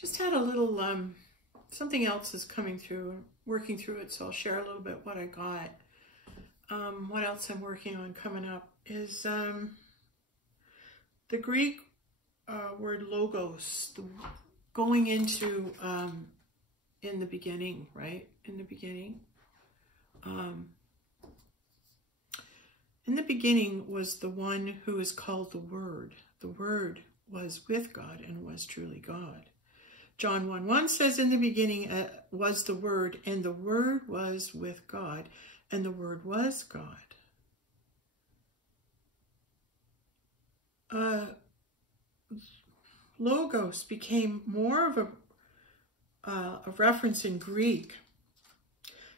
Just had a little, something else is coming through, working through it, so I'll share a little bit what I got. What else I'm working on coming up is the Greek word logos, going into in the beginning, right? In the beginning. In the beginning was the one who is called the Word. The Word was with God and was truly God. John 1:1 says, in the beginning was the Word, and the Word was with God, and the Word was God. Logos became more of a reference in Greek.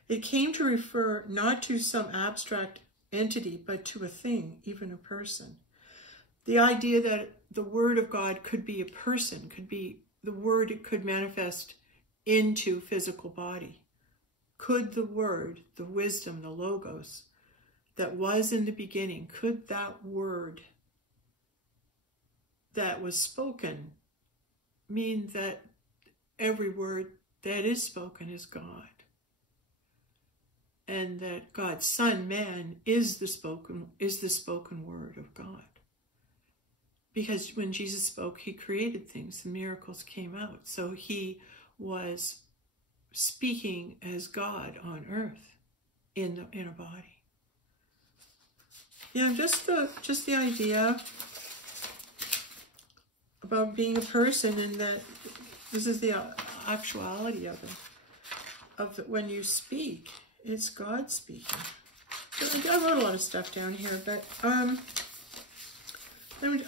It came to refer not to some abstract entity, but to a thing, even a person. The idea that the Word of God could be a person, could be the Word, it could manifest into physical body. Could the Word, the wisdom, the logos that was in the beginning, could that Word that was spoken mean that every word that is spoken is God? And that God's Son, man, is the spoken word of God. Because when Jesus spoke, he created things and miracles came out. So he was speaking as God on earth in a body. Yeah, just the idea about being a person, and that this is the actuality of it. When you speak, it's God speaking. So I wrote a lot of stuff down here, but I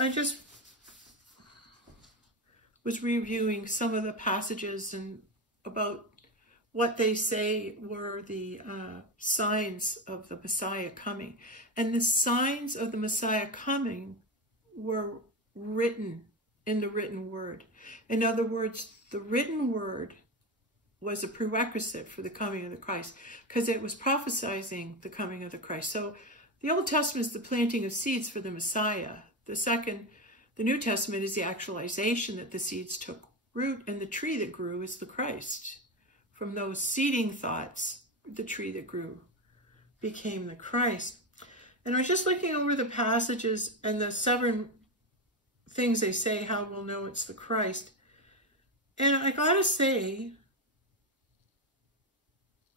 just was reviewing some of the passages and about what they say were the signs of the Messiah coming. And the signs of the Messiah coming were written in the written word. In other words, the written word was a prerequisite for the coming of the Christ, because it was prophesying the coming of the Christ. So the Old Testament is the planting of seeds for the Messiah. The New Testament is the actualization that the seeds took root, and the tree that grew is the Christ. From those seeding thoughts, the tree that grew became the Christ. And I was just looking over the passages and the 7 things they say how we'll know it's the Christ. And I gotta say,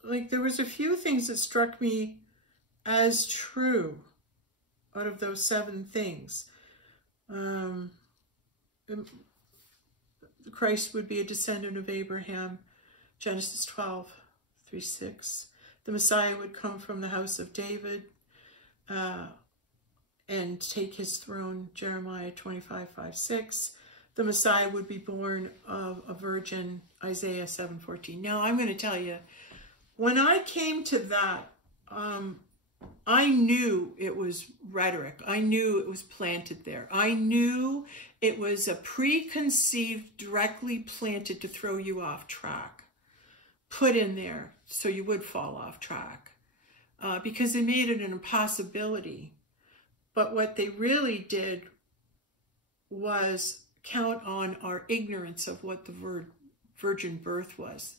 like, there was a few things that struck me as true out of those 7 things. Christ would be a descendant of Abraham, Genesis 12:3-6. The Messiah would come from the house of David and take his throne, Jeremiah 25:5-6. The Messiah would be born of a virgin, Isaiah 7:14. Now, I'm going to tell you, when I came to that, I knew it was rhetoric. I knew it was planted there. I knew it was a preconceived, directly planted to throw you off track, put in there so you would fall off track, because they made it an impossibility. But what they really did was count on our ignorance of what the virgin birth was.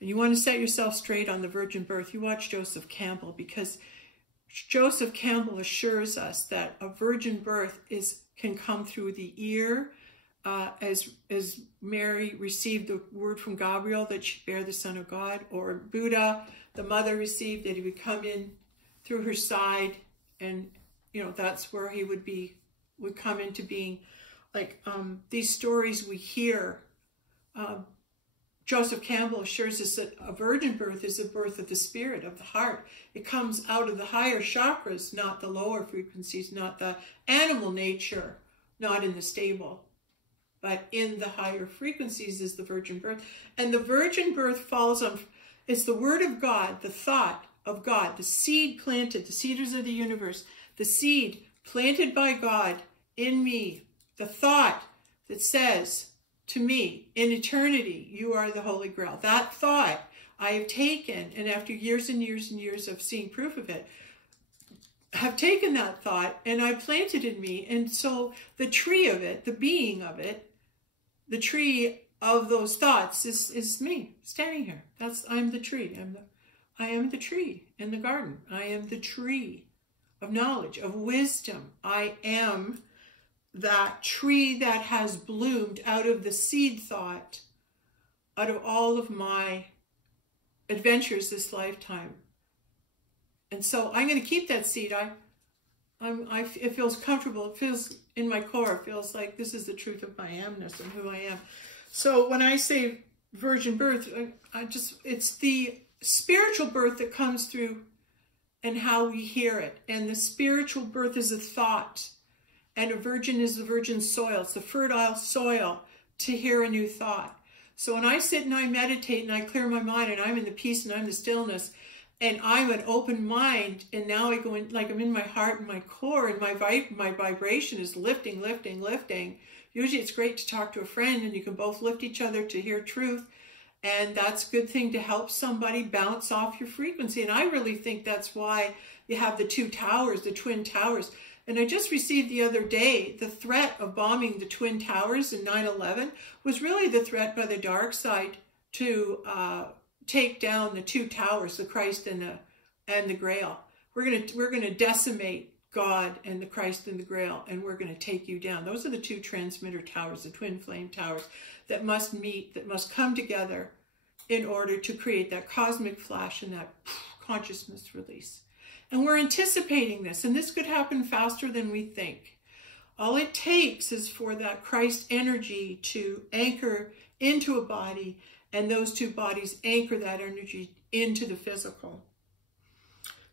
And you want to set yourself straight on the virgin birth, you watch Joseph Campbell, because Joseph Campbell assures us that a virgin birth can come through the ear, as Mary received the word from Gabriel that she'd bear the Son of God, or Buddha, the mother, received that he would come in through her side, and that's where he would come into being. Like these stories we hear, Joseph Campbell assures us that a virgin birth is the birth of the spirit, of the heart. It comes out of the higher chakras, not the lower frequencies, not the animal nature, not in the stable, but in the higher frequencies is the virgin birth. And the virgin birth falls on, it's the word of God, the thought of God, the seed planted, the seeders of the universe, the seed planted by God in me, the thought that says to me, in eternity, you are the Holy Grail. That thought I have taken, and after years and years and years of seeing proof of it, have taken that thought and I planted in me. And so the tree of it, the being of it, the tree of those thoughts is me standing here. I'm the tree. I am the tree in the garden. I am the tree of knowledge, of wisdom. I am that tree that has bloomed out of the seed thought, out of all of my adventures this lifetime. And so I'm going to keep that seed. It feels comfortable. It feels in my core. It feels like this is the truth of my amness and who I am. So when I say virgin birth, it's the spiritual birth that comes through and how we hear it. And the spiritual birth is a thought. And a virgin is the virgin soil. It's the fertile soil to hear a new thought. So when I sit and I meditate and I clear my mind and I'm in the peace and I'm the stillness and I'm an open mind, and now I go in, like I'm in my heart and my core, and my vibration is lifting, lifting, lifting. Usually it's great to talk to a friend and you can both lift each other to hear truth. And that's a good thing to help somebody bounce off your frequency. And I really think that's why you have the two towers, the twin towers. And I just received the other day, the threat of bombing the Twin Towers in 9/11 was really the threat by the dark side to take down the two towers, the Christ and the Grail. We're gonna decimate God and the Christ and the Grail, and we're gonna take you down. Those are the two transmitter towers, the twin flame towers that must meet, that must come together in order to create that cosmic flash and that consciousness release. And we're anticipating this, and this could happen faster than we think. All it takes is for that Christ energy to anchor into a body, and those two bodies anchor that energy into the physical.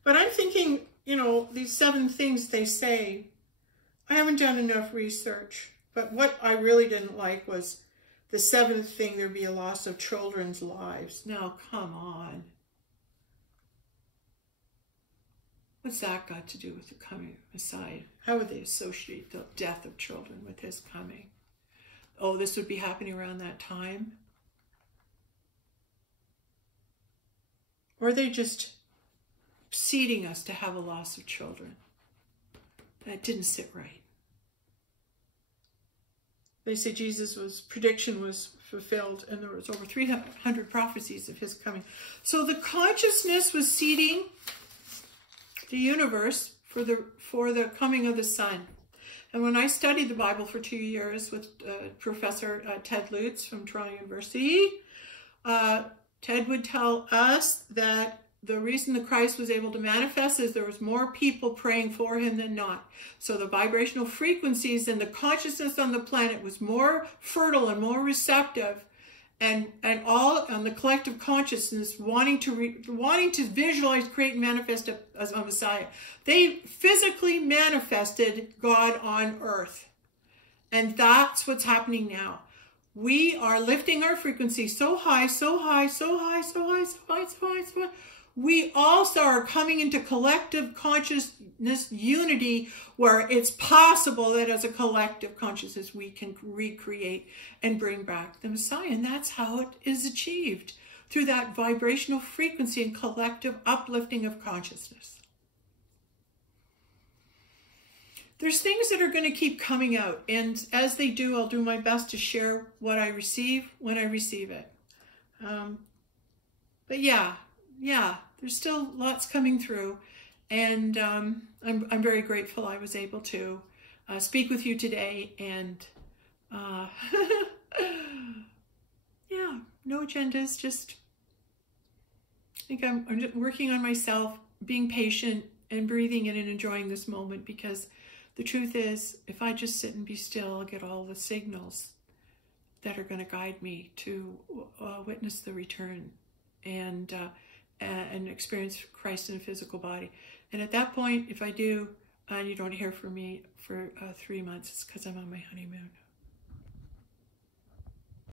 But I'm thinking, you know, these 7 things they say, I haven't done enough research. But what I really didn't like was the 7th thing, there'd be a loss of children's lives. Now, come on. What's that got to do with the coming Messiah? How would they associate the death of children with his coming? Oh, this would be happening around that time? Or are they just seeding us to have a loss of children? That didn't sit right. They say Jesus' prediction was fulfilled, and there was over 300 prophecies of his coming. So the consciousness was seeding the universe for the coming of the Son. And when I studied the Bible for 2 years with Professor Ted Lutz from Toronto University, Ted would tell us that the reason the Christ was able to manifest is there was more people praying for him than not. So the vibrational frequencies and the consciousness on the planet was more fertile and more receptive, and all on the collective consciousness wanting to visualize, create, and manifest as a Messiah. They physically manifested God on earth. And that's what's happening now. We are lifting our frequency so high, so high, so high, so high, so high, so high, so high. We also are coming into collective consciousness unity, where it's possible that as a collective consciousness we can recreate and bring back the Messiah. And that's how it is achieved, through that vibrational frequency and collective uplifting of consciousness. There's things that are going to keep coming out, and as they do, I'll do my best to share what I receive when I receive it. But yeah, there's still lots coming through, and I'm very grateful I was able to speak with you today. And yeah, no agendas, just I think I'm just working on myself, being patient and breathing in and enjoying this moment, because the truth is, if I just sit and be still, I'll get all the signals that are going to guide me to witness the return and experience Christ in a physical body. And at that point, if I do, and you don't hear from me for 3 months, it's because I'm on my honeymoon.